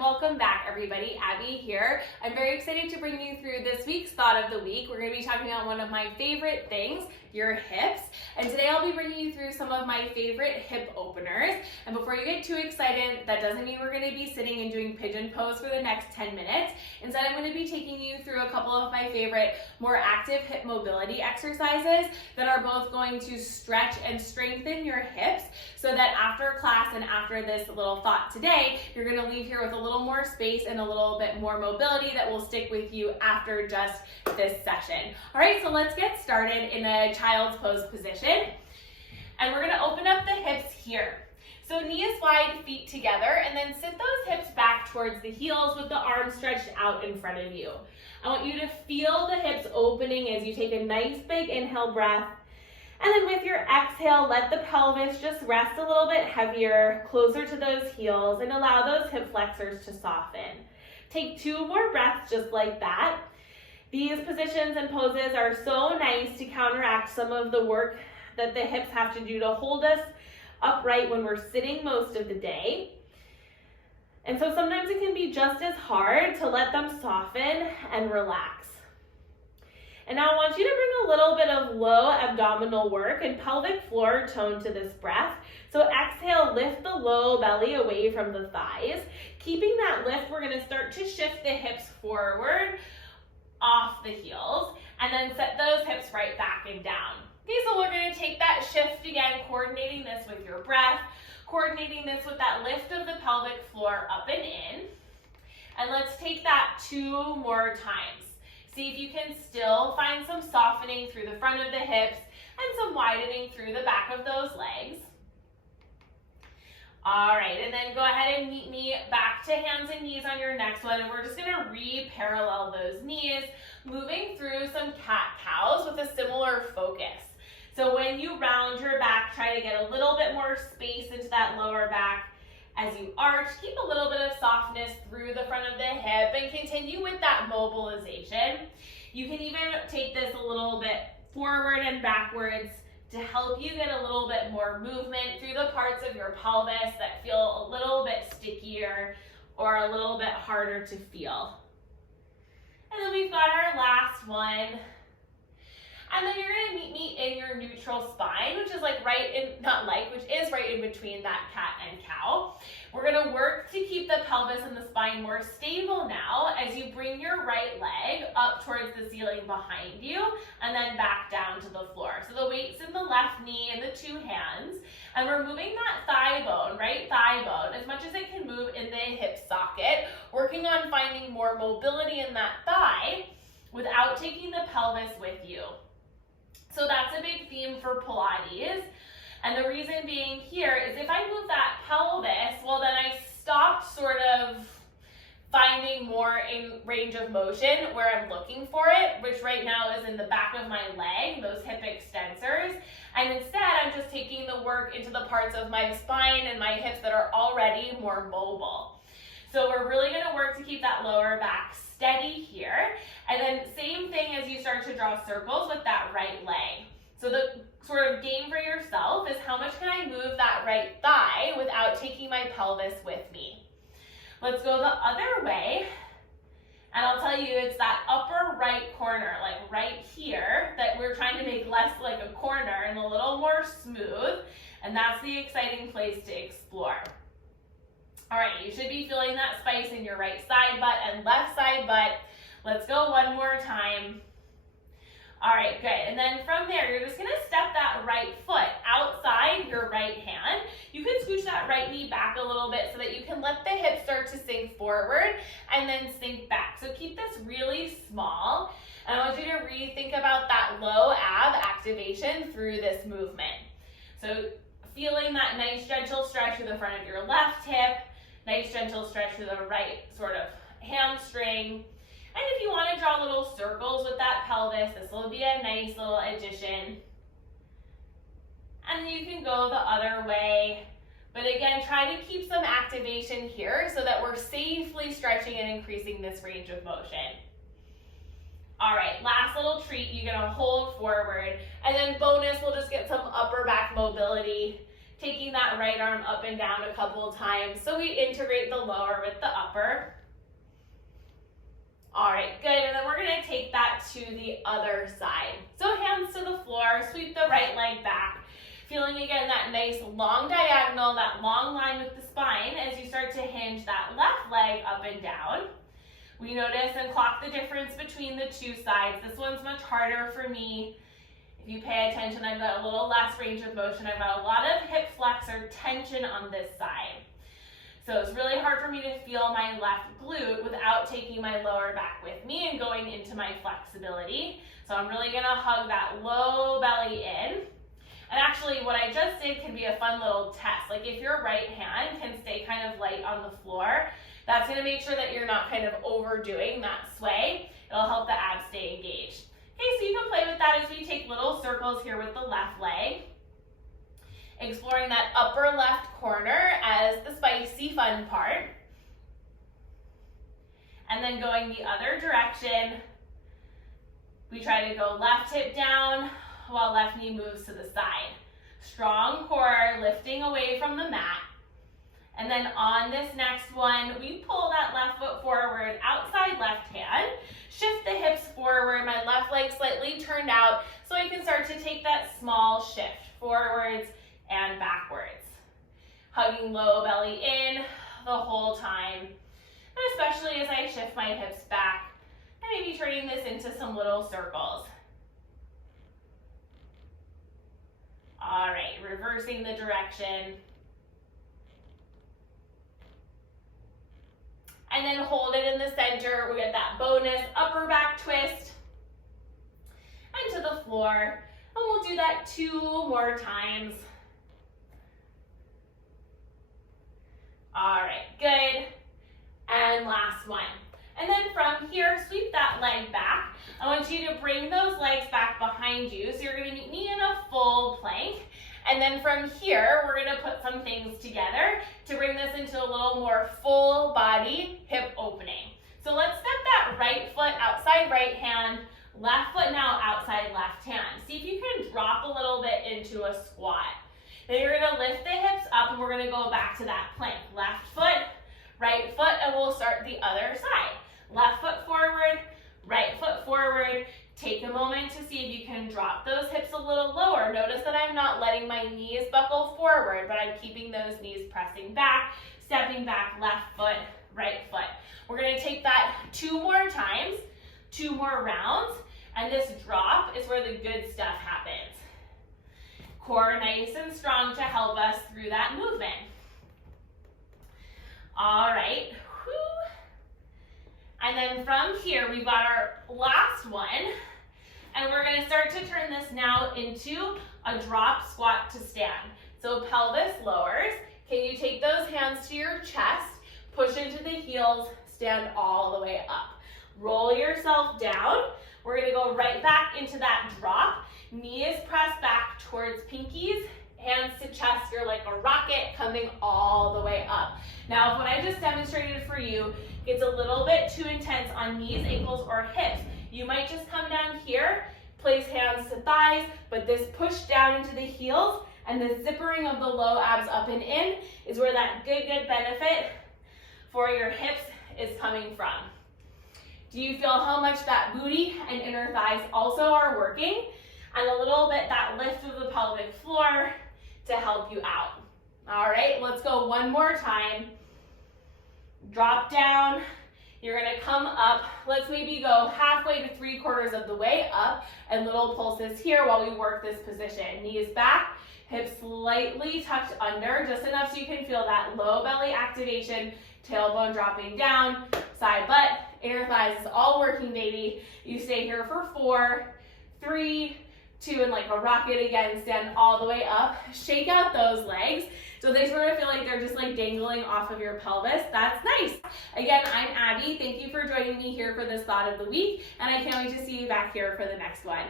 and welcome back everybody. Abby here. I'm very excited to bring you through this week's Thought of the Week. We're going to be talking about one of my favorite things, your hips. And today I'll be bringing you through some of my favorite hip openers. And before you get too excited, that doesn't mean we're going to be sitting and doing pigeon pose for the next 10 minutes. Instead, I'm going to be taking you through a couple of my favorite, more active hip mobility exercises that are both going to stretch and strengthen your hips so that after class and after this little thought today, you're going to leave here with a little more space and a little bit more mobility that will stick with you after just this session. All right, so let's get started in a child's pose position. And we're going to open up the hips here. So knees wide, feet together, and then sit those hips back towards the heels with the arms stretched out in front of you. I want you to feel the hips opening as you take a nice big inhale breath. And then with your exhale, let the pelvis just rest a little bit heavier, closer to those heels, and allow those hip flexors to soften. Take 2 more breaths just like that. These positions and poses are so nice to counteract some of the work that the hips have to do to hold us upright when we're sitting most of the day. And so sometimes it can be just as hard to let them soften and relax. And now I want you to bring a little bit of low abdominal work and pelvic floor tone to this breath. So exhale, lift the low belly away from the thighs. Keeping that lift, we're going to start to shift the hips forward off the heels and then set those hips right back and down. Okay, so we're going to take that shift again, coordinating this with your breath, coordinating this with that lift of the pelvic floor up and in. And let's take that 2 more times. See if you can still find some softening through the front of the hips and some widening through the back of those legs. All right, and then go ahead and meet me back to hands and knees on your next one, and we're just gonna re-parallel those knees, moving through some cat-cows with a similar focus. So when you round your back, try to get a little bit more space into that lower back. As you arch, keep a little bit of softness through the front of the hip and continue with that mobilization. You can even take this a little bit forward and backwards to help you get a little bit more movement through the parts of your pelvis that feel a little bit stickier or a little bit harder to feel. And then we've got our last one. And then you're going to meet me in your neutral spine, which is which is right in between that cat and cow. We're going to work to keep the pelvis and the spine more stable now as you bring your right leg up towards the ceiling behind you and then back down to the floor. So the weight's in the left knee and the 2 hands, and we're moving that thigh bone, right thigh bone, as much as it can move in the hip socket, working on finding more mobility in that thigh without taking the pelvis with you. So that's a big theme for Pilates. And the reason being here is if I move that pelvis, well then I stopped sort of finding more in range of motion where I'm looking for it, which right now is in the back of my leg, those hip extensors. And instead, I'm just taking the work into the parts of my spine and my hips that are already more mobile. So we're really going to work to keep that lower back steady here. And then same thing as you start to draw circles with that right leg. So the sort of game for yourself is how much can I move that right thigh without taking my pelvis with me. Let's go the other way. And I'll tell you, it's that upper right corner, like right here, that we're trying to make less like a corner and a little more smooth. And that's the exciting place to explore. All right, you should be feeling that spice in your right side butt and left side butt. Let's go one more time. All right, good. And then from there, you're just gonna step that right foot outside your right hand. You can scooch that right knee back a little bit so that you can let the hips start to sink forward and then sink back. So keep this really small. And I want you to rethink about that low ab activation through this movement. So feeling that nice gentle stretch through the front of your left hip, nice gentle stretch through the right sort of hamstring. And if you want to draw little circles with that pelvis, this will be a nice little addition. And then you can go the other way. But again, try to keep some activation here so that we're safely stretching and increasing this range of motion. All right, last little treat, you're gonna hold forward. And then bonus, we'll just get some upper back mobility taking that right arm up and down a couple of times so we integrate the lower with the upper. All right, good, and then we're gonna take that to the other side. So hands to the floor, sweep the right leg back. Feeling again that nice long diagonal, that long line with the spine as you start to hinge that left leg up and down. We notice and clock the difference between the two sides. This one's much harder for me. If you pay attention, I've got a little less range of motion. I've got a lot of hip flexor tension on this side. So it's really hard for me to feel my left glute without taking my lower back with me and going into my flexibility. So I'm really gonna hug that low belly in. And actually what I just did can be a fun little test. Like if your right hand can stay kind of light on the floor, that's gonna make sure that you're not kind of overdoing that sway. It'll help the abs stay engaged. Okay, so you can play with that as we take little circles here with the left leg. Exploring that upper left corner as the spicy fun part. And then going the other direction, we try to go left hip down while left knee moves to the side. Strong core, lifting away from the mat. And then on this next one, we pull that left foot forward, outside left hand. Shift the hips forward, my left leg slightly turned out so I can start to take that small shift forwards and backwards. Hugging low belly in the whole time. And especially as I shift my hips back and maybe turning this into some little circles. All right, reversing the direction. And then hold it in the center. We get that bonus upper back twist. And to the floor. And we'll do that 2 more times. All right, good. And last one. And then from here, sweep that leg back. I want you to bring those legs back behind you. So you're gonna meet me in a full plank. And then from here, we're gonna put some things together to bring this into a little more full body hip opening. So let's step that right foot outside right hand, left foot now outside left hand. See if you can drop a little bit into a squat. Then you're gonna lift the hips up and we're gonna go back to that plank. Left foot, right foot, and we'll start the other side. Left foot forward, right foot forward. Take a moment to see if you can drop those hips a little lower. Notice that I'm not letting my knees buckle forward, but I'm keeping those knees pressing back, stepping back, left foot, right foot. We're gonna take that 2 more times, 2 more rounds, and this drop is where the good stuff happens. Core nice and strong to help us through that movement. All right, whew. And then from here, we've got our last one, and we're gonna start to turn this now into a drop squat to stand. So pelvis lowers. Can you take those hands to your chest, push into the heels, stand all the way up. Roll yourself down. We're gonna go right back into that drop. Knees pressed back towards pinkies, hands to chest. You're like a rocket coming all the way up. Now, if what I just demonstrated for you gets a little bit too intense on knees, ankles, or hips, you might just come down here, place hands to thighs, but this push down into the heels and the zippering of the low abs up and in is where that good benefit for your hips is coming from. Do you feel how much that booty and inner thighs also are working? And a little bit that lift of the pelvic floor to help you out. All right, let's go one more time. Drop down. You're gonna come up. Let's maybe go halfway to 3/4 of the way up and little pulses here while we work this position. Knees back, hips slightly tucked under, just enough so you can feel that low belly activation, tailbone dropping down, side butt, inner thighs is all working, baby. You stay here for 4, 3, 2, and like a rocket again, stand all the way up. Shake out those legs. So they sort of feel like they're just like dangling off of your pelvis. That's nice. Again, I'm Abby. Thank you for joining me here for this thought of the week, and I can't wait to see you back here for the next one.